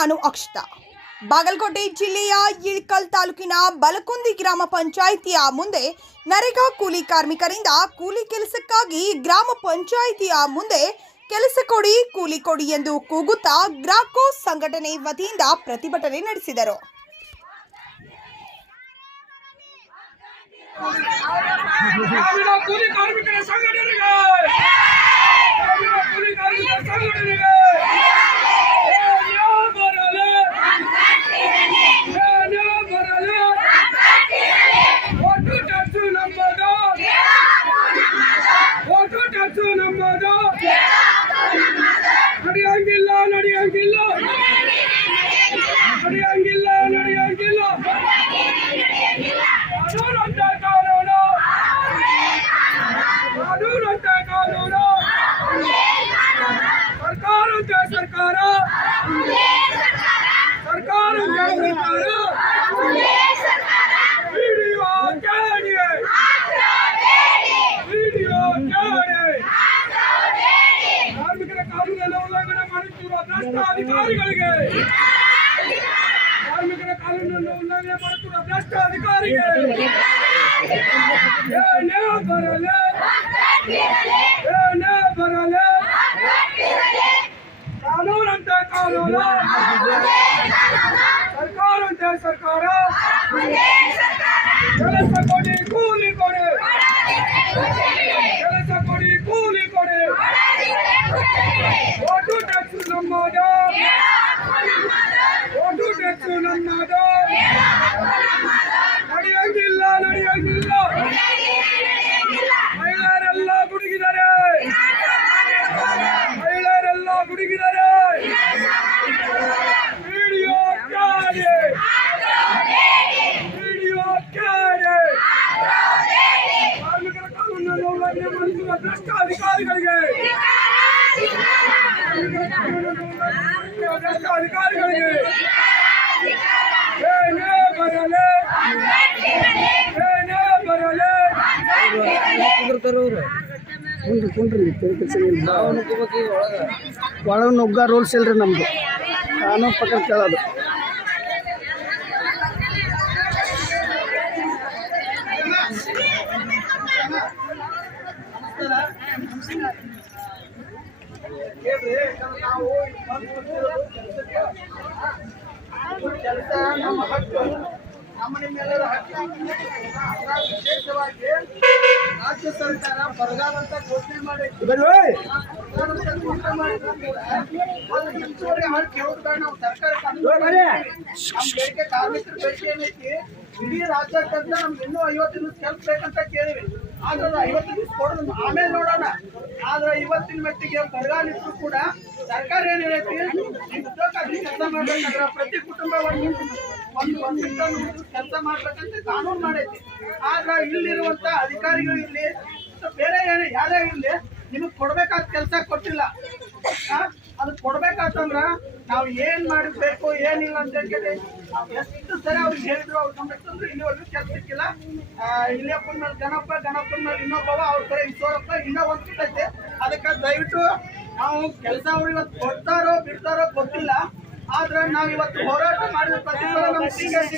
ನಾನು ಅಕ್ಷತಾ. ಬಾಗಲಕೋಟೆ ಜಿಲ್ಲೆಯ ಇಳಕಲ್ ತಾಲೂಕಿನ ಬಲಕುಂದಿ ಗ್ರಾಮ ಪಂಚಾಯಿತಿಯ ಮುಂದೆ ನರೇಗಾ ಕೂಲಿ ಕಾರ್ಮಿಕರಿಂದ ಕೂಲಿ ಕೆಲಸಕ್ಕಾಗಿ ಗ್ರಾಮ ಪಂಚಾಯಿತಿಯ ಮುಂದೆ ಕೆಲಸ ಕೊಡಿ, ಕೂಲಿ ಕೊಡಿ ಎಂದು ಕೂಗುತ್ತಾ ಗ್ರಾಕೋ ಸಂಘಟನೆ ವತಿಯಿಂದ ಪ್ರತಿಭಟನೆ ನಡೆಸಿದರು. ಕೂಲಿ ಕಾರ್ಮಿಕರ ಸಂಘಟನೆಗೆ ನಡೆಯಂಗಿಲ್ಲ ನಡೆಯಂಗಿಲ್ಲ ನಡೆಯಂಗಿಲ್ಲ ನಡೆಯಂಗಿಲ್ಲ ಕಾನೂನು ಕಾನೂನಂತೆ ಕಾನೂನು ಸರ್ಕಾರಂತೆ ಸರ್ಕಾರ ಸರ್ಕಾರಂತೆ ಸರ್ಕಾರ ವಿಡಿಯೋ ಕೇಳಿ ವಿಡಿಯೋ ಕೇಳಿ ಕಾರ್ಮಿಕರ ಕಾನೂನನ್ನು ಉಲ್ಲಂಘನೆ ಮಾಡುತ್ತಿರುವ ಭ್ರಷ್ಟ ಅಧಿಕಾರಿಗಳಿಗೆ ಕಾರ್ಮಿಕರ ಕಾನೂನನ್ನು ಉಲ್ಲಂಘನೆ ಮಾಡುತ್ತಿರುವ ಭ್ರಷ್ಟ ಅಧಿಕಾರಿಗೆ ಏನೇ ಬರಲಿ ಏನೇ ಬರಲಿ ಕಾನೂನಂತೆ ಕಾನೂನು ಸರ್ಕಾರಂತೆ ಸರ್ಕಾರ ಕೆಲಸ ಕೊಡಿ ಕೂಲಿ ಕೊಡಿ ಕೆಲಸ ಕೊಡಿ ಕೂಲಿ ಕೊಡಿ ಓಟು ಟ್ಯಾಕ್ಸ್ ನಮ್ಮದು ಓಟು ಟ್ಯಾಕ್ಸ್ ನಮ್ಮದು ನಡೆಯಂಗಿಲ್ಲ ನಡೆಯಂಗಿಲ್ಲ ಮಹಿಳೆಯರೆಲ್ಲ ಗುಡುಗಿದ್ದಾರೆ ಮಹಿಳೆಯರೆಲ್ಲ ಗುಡುಗಿದ್ದಾರೆ ವಿಡಿಯೋ ಕೇಳಿ ವಿಡಿಯೋ ಕೇಳಿ ಕಾರ್ಮಿಕರ ಕಾನೂನನ್ನು ಉಲ್ಲಂಘನೆ ಮಾಡುತ್ತಿರುವ ಭ್ರಷ್ಟ ಅಧಿಕಾರಿಗಳಿಗೆ ಭ್ರಷ್ಟ ಅಧಿಕಾರಿಗಳಿಗೆ ಏನೇ ಬರಲಿ ಏನೇ ಬರಲಿ ಒಳಗೆ ನುಗ್ಗ ರೂಲ್ಸ್ ಇಲ್ರಿ ನಮ್ದು ಕಾನೂನು ಪ್ರಕಾರ ಕೇಳೋದು. ಕೆಲಸ ನಮ್ಮ ಹಕ್ಕು, ನಮ್ಮ ನಿಮ್ಮೆಲ್ಲರ ಹಕ್ಕು. ವಿಶೇಷವಾಗಿ ರಾಜ್ಯ ಸರ್ಕಾರ ಬರಗಾಲ ಅಂತ ಘೋಷಣೆ ಮಾಡಿ ಹೆಚ್ಚುವರಿ ಹಕ್ಕು ಕೇಳೋದು ನಾವು ಸರ್ಕಾರ ಬೇಡಿಕೆ ಕಾರ್ಮಿಕರ ಬೇಡಿಕೆ ಏನೈತಿ, ಇಡೀ ರಾಜ್ಯಾದ್ಯಂತ ನಮ್ಗೆ ಇನ್ನೂ 50 ದಿವಸ ಕೆಲಸ ಬೇಕಂತ ಕೇಳಿವಿ. ಆದ್ರೆ 50 ದಿವಸ ಕೊಡೋದು ಆಮೇಲೆ ನೋಡೋಣ. ಆದ್ರೆ ಇವತ್ತಿನ ಮಟ್ಟಿಗೆ ಬರಗಾಲ ಇದ್ರು ಕೂಡ ಸರ್ಕಾರ ಏನ್ ಹೇಳೈತಿ, ಉದ್ಯೋಗ ಕೆಲಸ ಮಾಡ್ಬೇಕಂದ್ರೆ ಪ್ರತಿ ಕುಟುಂಬ ಒಂದು ಕೆಲಸ ಮಾಡ್ಬೇಕಂತ ಕಾನೂನು ಮಾಡೈತಿ. ಆದ್ರೆ ಇಲ್ಲಿರುವಂತ ಅಧಿಕಾರಿಗಳು ಇರ್ಲಿ ಬೇರೆ ಯಾರೇ ಇರ್ಲಿ ನಿಮಗ್ ಕೊಡ್ಬೇಕಾದ ಕೆಲಸ ಕೊಟ್ಟಿಲ್ಲ. ಅದು ಕೊಡ್ಬೇಕಾತಂದ್ರ ನಾವು ಏನ್ ಮಾಡಬೇಕು ಏನಿಲ್ಲ ಅಂತ ಹೇಳಿ ಎಷ್ಟು ಸರಿ ಅವ್ರಿಗೆ ಹೇಳಿದ್ರು ಅವ್ರು ಗಮನಿಸಿದ್ರು ಇಲ್ಲಿವರೆಗೂ ಕೆಲಸ ಸಿಕ್ಕಿಲ್ಲ. ಇಲ್ಲಪ್ಪನ ಮೇಲೆ ಗಣಪನ ಮೇಲೆ ಇನ್ನೊಬ್ಬವ ಅವ್ರ ಕಡೆ ಈಶ್ವರಪ್ಪ ಇನ್ನೂ ಒಂದು ಸಿಕ್ಕೈತೆ. ಅದಕ್ಕೆ ದಯವಿಟ್ಟು ನಾವು ಕೆಲಸ ಅವ್ರು ಇವತ್ತು ಕೊಡ್ತಾರೋ ಬಿಡ್ತಾರೋ ಗೊತ್ತಿಲ್ಲ. ಆದ್ರೆ ನಾವ್ ಇವತ್ತು ಹೋರಾಟ ಮಾಡಿದ ಪ್ರತಿಫಲ ನಮ್ಗೆ ಸಿಗುತ್ತೆ.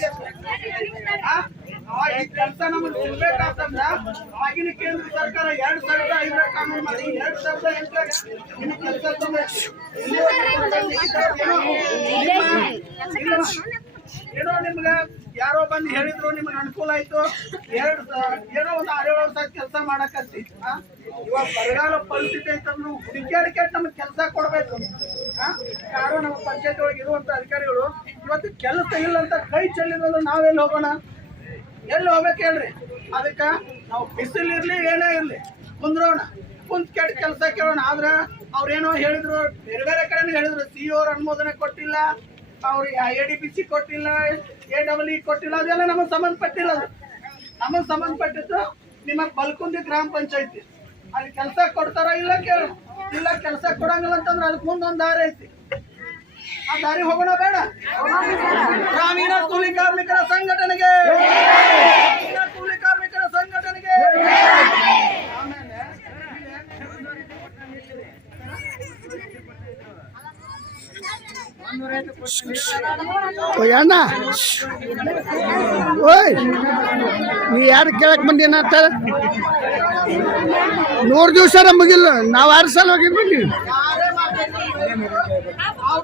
ಈ ಕೆಲಸ ನಮ್ಗೆ ಸಿಗ್ಬೇಕಾತಂದ್ರ ಆಗಿನ ಕೇಂದ್ರ ಸರ್ಕಾರ 2005 ಕಾನೂನು ಮಾಡಿ 2008 ನಿಮ್ಗೆ ಕೆಲಸ ಏನೋ ನಿಮ್ಗ ಯಾರೋ ಬಂದು ಹೇಳಿದ್ರು ನಿಮ್ಗೆ ಅನುಕೂಲ ಆಯ್ತು, ಏನೋ ಒಂದು 6-7 ವರ್ಷ ಕೆಲಸ ಮಾಡಕತ್ತಿ. ಇವಾಗ ಬರಗಾಲ ಪರಿಸ್ಥಿತಿ ಐತಂದ್ರು ಹುಡುಕ್ಯಾಡಿಕೆ ನಮ್ಗೆ ಕೆಲಸ ಕೊಡ್ಬೇಕು. ಯಾರೋ ನಮ್ಮ ಪಂಚಾಯತ್ ಒಳಗೆ ಇರುವಂತ ಅಧಿಕಾರಿಗಳು ಇವತ್ತು ಕೆಲಸ ಇಲ್ಲ ಅಂತ ಕೈ ಚೆಲ್ಲಿರೋದು ನಾವೆಲ್ಲಿ ಹೋಗೋಣ, ಎಲ್ಲಿ ಹೋಗ್ಬೇಕು ಹೇಳ್ರಿ. ಅದಕ್ಕೆ ನಾವು ಬಿಸಿಲಿರ್ಲಿ ಏನೇ ಇರ್ಲಿ ಕುಂದ್ರೋಣ, ಕುಂತ್ ಕೆಟ್ಟ ಕೆಲಸ ಕೇಳೋಣ. ಆದ್ರೆ ಅವ್ರೇನೋ ಹೇಳಿದ್ರು, ಬೇರೆ ಬೇರೆ ಕಡೆ ಹೇಳಿದ್ರು, CO ಅವ್ರ ಅನುಮೋದನೆ ಕೊಟ್ಟಿಲ್ಲ, ಅವ್ರಿಗೆ ADBC ಕೊಟ್ಟಿಲ್ಲ, AEE ಕೊಟ್ಟಿಲ್ಲ, ಅದೆಲ್ಲ ನಮಗೆ ಸಂಬಂಧಪಟ್ಟಿಲ್ಲ. ಅದು ನಮಗೆ ಸಂಬಂಧಪಟ್ಟಿದ್ದು ನಿಮ್ಮ ಬಲಕುಂದಿ ಗ್ರಾಮ ಪಂಚಾಯತಿ. ಅಲ್ಲಿ ಕೆಲಸ ಕೊಡ್ತಾರ ಇಲ್ಲ ಕೇಳೋಣ. ಇಲ್ಲ ಕೆಲಸ ಕೊಡಂಗಿಲ್ಲ ಅಂತಂದ್ರೆ ಅದಕ್ಕೆ ಮುಂದೊಂದು ದಾರಿ ಐತಿ, ಆ ದಾರಿ ಹೋಗೋಣ ಬೇಡ. ಗ್ರಾಮೀಣ ಕೂಲಿ ಕಾರ್ಮಿಕರ ಸಂಘಟನೆಗೆ ಕೂಲಿ ಕಾರ್ಮಿಕರ ಸಂಘಟನೆಗೆ ಆಮೇಲೆ ಅಣ್ಣ ಓಯ್ ನೀ ಯಾರು ಕೇಳಕ್ ಬಂದೇನ 100 ದಿವಸ ಮುಗಿಲ್ಲ ನಾವು 6 ಸಲ ಹೋಗಿದ್ ಬಂದೀವಿ.